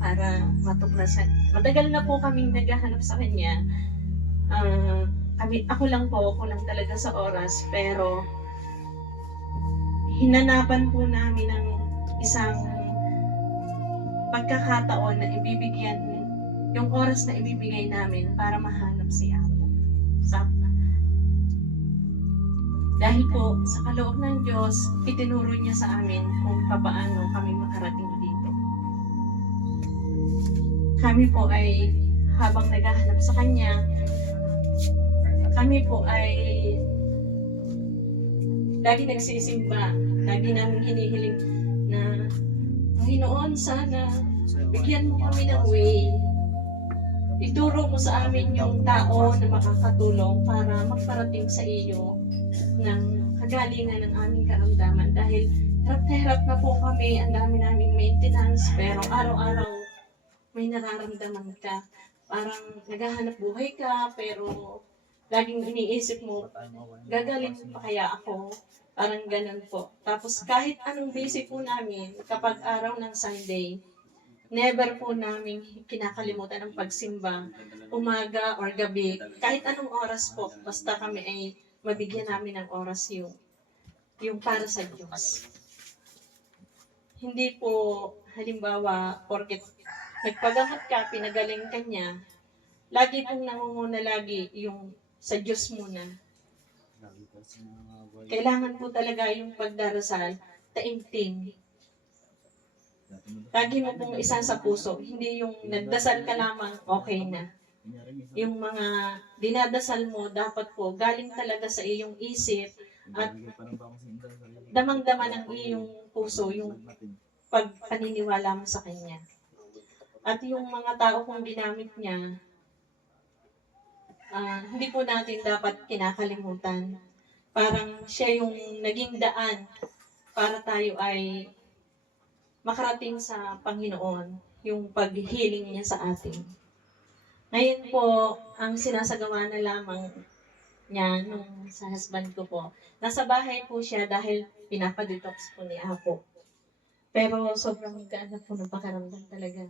para matuklasan. Matagal na po kaming naghahanap sa kanya. Ako lang talaga sa oras, pero hinanapan po namin ng isang pagkakataon na yung oras na ibibigay namin para mahanap si Apo. Dahil po sa kaloob ng Diyos, itinuro niya sa amin kung paano kami makarating dito. Kami po ay habang naghahanap sa Kanya, kami po ay lagi nagsisimba, lagi namin hinihiling na Panginoon, sana bigyan mo kami ng way. Ituro mo sa amin yung tao na makakatulong para magparating sa iyo ng kagalingan ng aming karamdaman. Dahil hirap na hirap na po kami, ang dami naming maintenance, pero araw-araw may nararamdaman ka. Parang naghahanap buhay ka, pero laging iniisip mo, gagaling pa kaya ako? Parang ganun po. Tapos kahit anong busy po namin, kapag araw ng Sunday, never po namin kinakalimutan ang pagsimba, umaga or gabi, kahit anong oras po, basta kami ay mabigyan namin ng oras yung para sa Diyos. Hindi po, halimbawa, porket nagpagamot ka, pinagaling ka niya, lagi pong nangunguna lagi yung sa Diyos muna. Kailangan po talaga yung pagdarasal, taimtim. Lagi mo pong isa sa puso, hindi yung nagdasal ka lamang, okay na. Yung mga dinadasal mo, dapat po galing talaga sa iyong isip at damang-dama ng iyong puso, yung pagpaniniwala mo sa Kanya. At yung mga tao kong ginamit niya, hindi po natin dapat kinakalimutan. Parang siya yung naging daan para tayo ay makarating sa Panginoon, yung pag-healing niya sa atin. Ngayon po, ang sinasagawa na lamang niya nung sa husband ko po, nasa bahay po siya dahil pinapadetox po ni Apo. Pero sobrang gaan po ng pakaramdam talaga.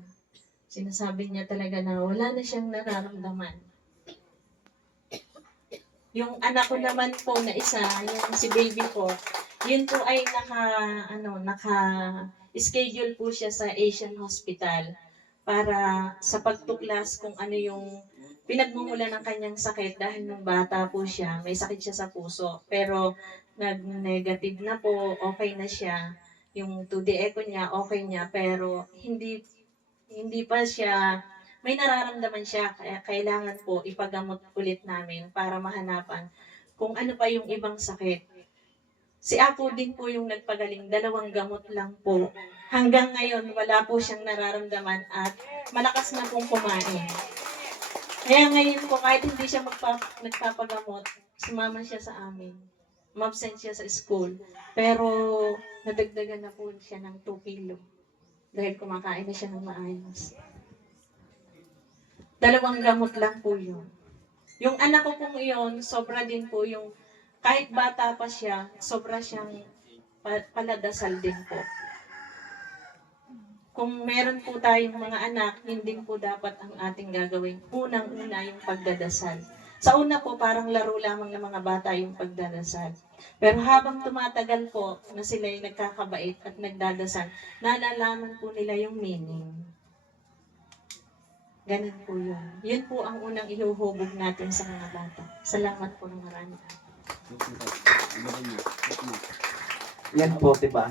Sinasabi niya talaga na wala na siyang nararamdaman. Yung anak ko naman po na isa, yung si baby po, yun po ay naka-schedule po siya sa Asian Hospital para sa pagtuklas kung ano yung pinagmumula ng kanyang sakit dahil nung bata po siya, may sakit siya sa puso. Pero nag-negative na po, okay na siya. Yung 2D echo niya, okay niya, pero hindi pa siya, may nararamdaman siya, kaya kailangan po ipagamot ulit namin para mahanapan kung ano pa yung ibang sakit. Si Apo din po yung nagpagaling, 2 gamot lang po. Hanggang ngayon, wala po siyang nararamdaman at malakas na pong kumain. Kaya ngayon po, kahit hindi siya nagpapagamot, sumama siya sa amin. Umabsent siya sa school. Pero nadagdagan na po siya ng 2 kilo. Dahil kumakain na siya ng maayos. 2 gamot lang po yun. Yung anak ko pong iyon, sobra din po yung, kahit bata pa siya, sobra siyang paladasal din po. Kung meron po tayong mga anak, yun din po dapat ang ating gagawin. Unang-una yung pagdadasal. Sa una po, parang laro lamang ng mga bata yung pagdadasal. Pero habang tumatagal po na sila'y nagkakabait at nagdadasal, nalalaman po nila yung meaning. Ganun po yun. Yun po ang unang ihuhubog natin sa mga bata. Salamat po ng marami. Yan po, diba?